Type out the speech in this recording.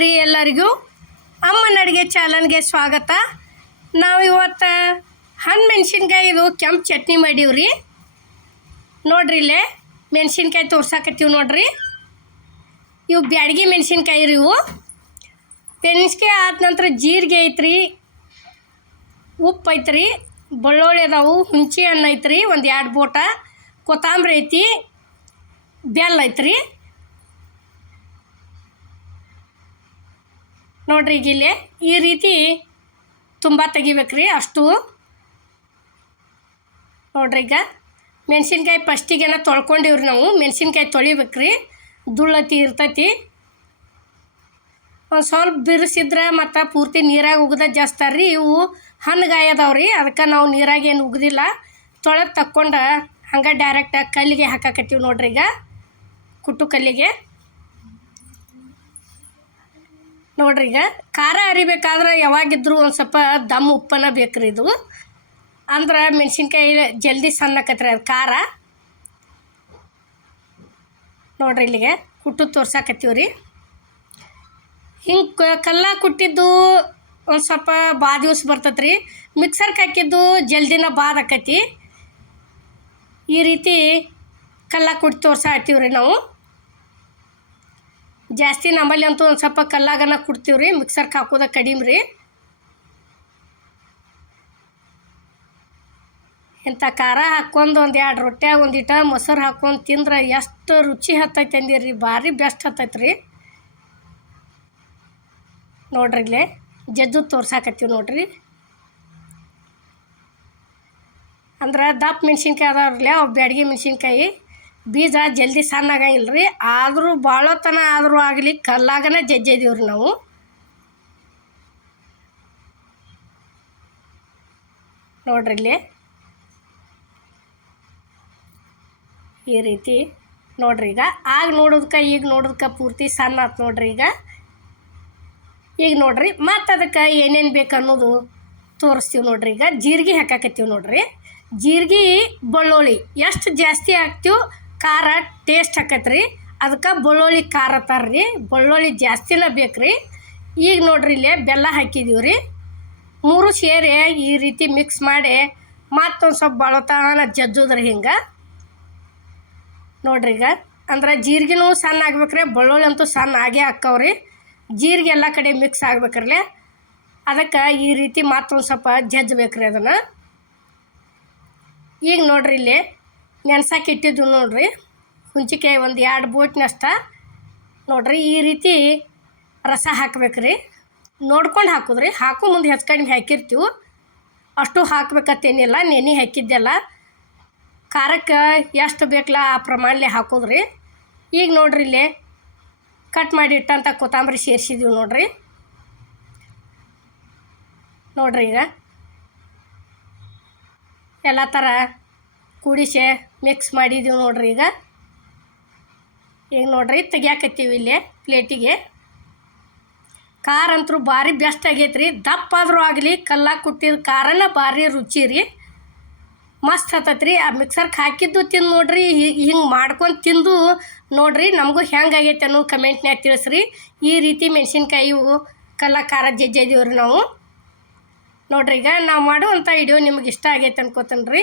ರೀ ಎಲ್ಲರಿಗೂ ಅಮ್ಮನ ಅಡುಗೆ ಚಾನಲ್ಗೆ ಸ್ವಾಗತ. ನಾವು ಇವತ್ತು ಹಣ್ಣು ಮೆಣಸಿನ್ಕಾಯಿ ಇದು ಕೆಂಪು ಚಟ್ನಿ ಮಾಡೀವ್ರಿ. ನೋಡ್ರಿ ಇಲ್ಲೇ ಮೆಣಸಿನ್ಕಾಯಿ ತೋರ್ಸಾಕತ್ತೀವಿ ನೋಡ್ರಿ. ಇವು ಬ್ಯಾಡಗಿ ಮೆಣಸಿನ್ಕಾಯಿ ರೀ ಇವು. ಮೆಣಸಿನ್ಕಾಯಿ ಆದ ನಂತರ ಜೀರಿಗೆ ಐತ್ರಿ, ಉಪ್ಪು ಐತ್ರಿ, ಬೆಳ್ಳುಳ್ಳಿ ಅದಾವು ಹುಂಚಿ ಹಣ್ಣು ಐತ್ರಿ, ಒಂದು ಎರಡು ಬೋಟ, ಕೊತ್ತಂಬರಿ ಐತಿ, ಬೆಲ್ಲ ಐತ್ರಿ. ನೋಡ್ರಿ ಈಗ ಇಲ್ಲಿ ಈ ರೀತಿ ತುಂಬ ತೆಗಿಬೇಕ್ರಿ ಅಷ್ಟು. ನೋಡ್ರಿ ಈಗ ಮೆಣಸಿನ್ಕಾಯಿ ಫಸ್ಟಿಗೆನ ತೊಳ್ಕೊಂಡಿವ್ರಿ ನಾವು. ಮೆಣಸಿನ್ಕಾಯಿ ತೊಳಿಬೇಕ್ರಿ. ದುಳ್ಳತಿ ಇರ್ತೈತಿ. ಒಂದು ಸ್ವಲ್ಪ ಬಿರುಸಿದ್ರೆ ಮತ್ತು ಪೂರ್ತಿ ನೀರಾಗಿ ಉಗ್ದ ಜಾಸ್ತಾರ್ರಿ ಇವು ಹಣ್ಣುಗಾಯದವ್ರಿ ಅದಕ್ಕೆ ನಾವು ನೀರಾಗೇನು ಉಗ್ದಿಲ್ಲ. ತೊಳೆದು ತಕ್ಕೊಂಡು ಹಂಗೆ ಡೈರೆಕ್ಟಾಗಿ ಕಲ್ಲಿಗೆ ಹಾಕಾಕತ್ತೀವಿ ನೋಡ್ರಿ ಈಗ. ಕುಟ್ಟು ಕಲ್ಲಿಗೆ. ನೋಡ್ರಿ ಈಗ, ಖಾರ ಅರಿಬೇಕಾದ್ರೆ ಯಾವಾಗಿದ್ರೂ ಒಂದು ಸ್ವಲ್ಪ ದಮ್ ಉಪ್ಪನ ಬೇಕ್ರಿ ಇದು. ಅಂದ್ರೆ ಮೆಣಸಿನ್ಕಾಯಿ ಜಲ್ದಿ ಸಣ್ಣಕತ್ರಿ ಅದು ಖಾರ. ನೋಡ್ರಿ ಇಲ್ಲಿಗೆ ಕುಟ್ಟು ತೋರ್ಸಾಕತ್ತೀವಿ ರೀ ಹಿಂಗೆ ಕಲ್ಲ ಕುಟ್ಟಿದ್ದು ಒಂದು ಸ್ವಲ್ಪ ಬಾ ದಿವ್ಸ ಬರ್ತೈತೆ ರೀ ಮಿಕ್ಸರ್ಗೆ ಹಾಕಿದ್ದು ಜಲ್ದಿನ ಬಾದ್ ಆಕತಿ. ಈ ರೀತಿ ಕಲ್ಲ ಕುಟ್ಟಿ ತೋರ್ಸಾಕತ್ತೀವಿ ರೀ ನಾವು. ಜಾಸ್ತಿ ನಮ್ಮಲ್ಲಿ ಅಂತೂ ಒಂದು ಸ್ವಲ್ಪ ಕಲ್ಲಾಗನ ಕುಡ್ತೀವಿ ರೀ ಮಿಕ್ಸರ್ಗೆ ಹಾಕೋದ ಕಡಿಮೆ ರೀ. ಇಂಥ ಖಾರ ಹಾಕ್ಕೊಂಡು ಒಂದು ಎರಡು ರೊಟ್ಯಾಗ ಒಂದಿಟ ಮೊಸರು ಹಾಕ್ಕೊಂಡು ತಿಂದ್ರೆ ಎಷ್ಟು ರುಚಿ ಹತ್ತೈತೆ ಅಂದಿರಿ ಭಾರಿ ಬೆಸ್ಟ್ ಹತ್ತೈತೆ ರೀ. ನೋಡ್ರಿ ಇಲ್ಲೇ, ಜಜ್ಜು ತೋರ್ಸಾಕತ್ತೀವಿ ನೋಡ್ರಿ. ಅಂದ್ರೆ ದಪ್ಪ ಮೆಣಸಿನ್ಕಾಯಿ ಅದಾವ್ರಲ್ಲ ಅವು ಬ್ಯಾಡಗಿ ಮೆಣಸಿನ್ಕಾಯಿ. ಬೀಜ ಜಲ್ದಿ ಸಣ್ಣ ಆಗಂಗಿಲ್ಲ ರೀ ಆದರೂ ಭಾಳತನ ಆದರೂ ಆಗಲಿ ಕಲ್ಲಾಗನ ಜಜ್ಜಿದೀವಿ ರೀ ನಾವು. ನೋಡ್ರಿ ಇಲ್ಲಿ. ಈ ರೀತಿ ನೋಡ್ರಿ ಈಗ. ಆಗ ನೋಡೋದಕ್ಕೆ ಈಗ ನೋಡೋದಕ್ಕೆ ಪೂರ್ತಿ ಸಣ್ಣ ಆತು ನೋಡ್ರಿ ಈಗ. ಈಗ ನೋಡ್ರಿ ಮತ್ತು ಅದಕ್ಕೆ ಏನೇನು ಬೇಕು ಅನ್ನೋದು ತೋರಿಸ್ತೀವಿ ನೋಡ್ರಿ ಈಗ. ಜೀರಿಗೆ ಹಾಕಾಕತ್ತೀವಿ ನೋಡ್ರಿ. ಜೀರಿಗೆ, ಬೆಳ್ಳುಳ್ಳಿ ಎಷ್ಟು ಜಾಸ್ತಿ ಹಾಕ್ತೀವಿ ಖಾರ ಟೇಸ್ಟ್ ಆಕತ್ರಿ. ಅದಕ್ಕೆ ಬೆಳ್ಳುಳ್ಳಿ ಖಾರ ತರ್ರಿ. ಬೆಳ್ಳುಳ್ಳಿ ಜಾಸ್ತಿನೇ ಬೇಕು ರೀ ಈಗ ನೋಡ್ರಿ ಇಲ್ಲೇ ಬೆಲ್ಲ ಹಾಕಿದೀವಿ ರೀ ಮೂರು ಸೇರಿ ಈ ರೀತಿ ಮಿಕ್ಸ್ ಮಾಡಿ ಮತ್ತೊಂದು ಸ್ವಲ್ಪ ಬಳತಾನ ಜಜ್ಜೋದ್ರಿ ಹಿಂಗೆ. ನೋಡ್ರಿ ಈಗ. ಅಂದ್ರೆ ಜೀರಿಗೆನೂ ಸಣ್ಣ ಆಗ್ಬೇಕ್ರಿ. ಬೆಳ್ಳುಳ್ಳಿ ಅಂತೂ ಸಣ್ಣ ಆಗೇ ಹಾಕ್ಕವ್ರಿ ಜೀರಿಗೆ ಎಲ್ಲ ಕಡೆ ಮಿಕ್ಸ್ ಆಗ್ಬೇಕ್ರಲ್ಲೇ. ಅದಕ್ಕೆ ಈ ರೀತಿ ಮತ್ತೊಂದು ಸ್ವಲ್ಪ ಜಜ್ಬೇಕ್ರಿ ಅದನ್ನು. ಈಗ ನೋಡ್ರಿ ಇಲ್ಲಿ ನೆನ್ಸಕ್ಕೆ ಇಟ್ಟಿದ್ದು ನೋಡ್ರಿ. ಹುಂಚಿಕಾಯಿ ಒಂದು ಎರಡು ಬೋಟ್ನಷ್ಟ. ನೋಡ್ರಿ, ಈ ರೀತಿ ರಸ ಹಾಕ್ಬೇಕ್ರಿ. ನೋಡ್ಕೊಂಡು ಹಾಕೋದ್ರಿ. ಹಾಕೋ ಮುಂದೆ ಹೆಚ್ಚು ಕಡಿಮೆ ಹಾಕಿರ್ತೀವಿ. ಅಷ್ಟು ಹಾಕ್ಬೇಕತ್ತೇನಿಲ್ಲ, ನೆನೆ ಹಾಕಿದ್ದೆಲ್ಲ. ಖಾರಕ್ಕೆ ಎಷ್ಟು ಬೇಕಲ್ಲ ಆ ಪ್ರಮಾಣಲೆ ಹಾಕೋದ್ರಿ. ಈಗ ನೋಡ್ರಿ ಇಲ್ಲಿ ಕಟ್ ಮಾಡಿ ಇಟ್ಟಂಥ ಕೊತ್ತಂಬರಿ ಸೇರಿಸಿದೀವಿ ನೋಡ್ರಿ. ನೋಡ್ರಿ ಈಗ. ಎಲ್ಲ ಥರ ಕೂಡಿಸಿ ಮಿಕ್ಸ್ ಮಾಡಿದ್ದೀವಿ ನೋಡ್ರಿ ಈಗ. ಈಗ ನೋಡ್ರಿ ತೆಗಿಯಾಕತ್ತೀವಿ ಇಲ್ಲಿ ಪ್ಲೇಟಿಗೆ ಖಾರ ಅಂತೂ ಭಾರಿ ಬೆಸ್ಟ್ ಆಗೈತೆ ರೀ ದಪ್ಪಾದರೂ ಆಗಲಿ ಕಲ್ಲಾಗಿ ಕುಟ್ಟಿದ ಖಾರನ ಭಾರಿ ರುಚಿ ರೀ. ಮಸ್ತ್ ಹತ್ತತ್ರಿ. ಆ ಮಿಕ್ಸರ್ಗೆ ಹಾಕಿದ್ದು ತಿಂದು ನೋಡ್ರಿ ಹಿಂಗೆ ಮಾಡ್ಕೊಂಡು ತಿಂದು ನೋಡ್ರಿ ನಮಗೂ ಹೆಂಗೆ ಆಗೈತೆ ಅನ್ನೋ ಕಮೆಂಟ್ನ್ಯಾಗ ತಿಳಿಸ್ರಿ. ಈ ರೀತಿ ಮೆಣಸಿನ್ಕಾಯಿ ಕಲ್ಲ, ಖಾರ ಜಜ್ಜಿದೀವ್ರಿ ನಾವು. ನೋಡ್ರಿ ಈಗ ನಾವು ಮಾಡುವಂಥ ವಿಡಿಯೋ ನಿಮ್ಗೆ ಇಷ್ಟ ಆಗೈತೆ ಅನ್ಕೋತೀನಿ ರೀ